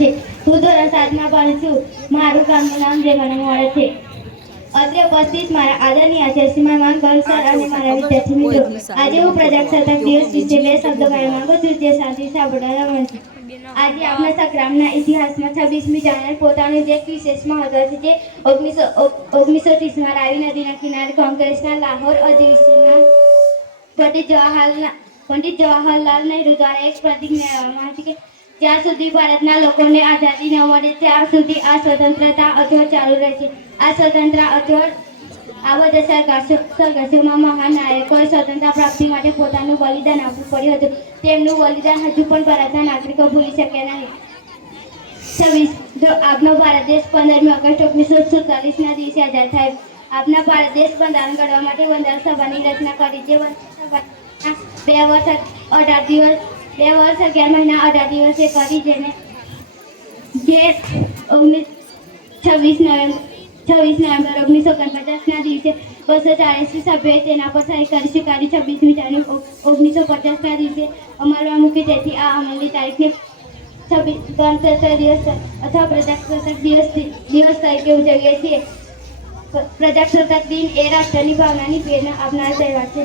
છે। હું ધોરણ 7માં ભણું છું। મારું ગામનું નામ રેવાના મોડે છે। અત્રે ઉપસ્થિત મારા આદરણીય આચાર્ય શ્રી મહેમાન ગણ સર અને મારા વિદ્યાર્થી મિત્રો, આજે હું પ્રજાસત્તાક દિવસ વિશે બે શબ્દો કહેવા માંગુ છું, જે શાંતિ સાંભળવા મળશે। આજે આપણા સંગ્રામના ઇતિહાસમાં 26મી જાન્યુઆરી પોતાનું એક વિશેષ મહત્વ છે, જે 1930માં રાવી નદીના કિનારે કોંગ્રેસના લાહોર અધિવેશનમાં પંડિત જવાહરલાલ નહેરુ દ્વારા એક પ્રતિજ્ઞા લેવામાં હતી કે જ્યાં સુધી ભારતના લોકોને આઝાદી ન મળે ત્યાં સુધી આ સ્વતંત્રતા અચળ ચાલુ રહેશે। આ સ્વતંત્ર અચળ આ બધા સંઘર્ષોમાં મહાન નાયકોએ સ્વતંત્રતા પ્રાપ્તિ માટે પોતાનું બલિદાન આપવું પડ્યું હતું। તેમનું બલિદાન હજુ પણ ભારતના નાગરિકો ભૂલી શક્યા નહીં। આપનો ભારત દેશ 15મી ઓગસ્ટ 1947ના દિવસે આઝાદ થયો। આપના ભારત દેશ બંધારણ ઘડવા માટે બંધારણ સભાની રચના કરી, જે બંધારણ સભા 2 વર્ષ 11 મહિના 18 દિવસે કરી, જે 26 નવેમ્બર 1949ના દિવસે 240 સભ્યોએ તેના પર સહી કરી સ્વીકારી। 26મી જાન્યુઆરી 1950ના દિવસે અમલમાં મૂકી। તેથી આ અમલની તારીખને ગણતંત્ર દિવસ અથવા પ્રજાસત્તાક દિવસ તરીકે ઉજવીએ છીએ। પ્રજાસત્તાક દિન એ રાષ્ટ્રની ભાવનાની પ્રેરણા આપનાર તહેવાર છે।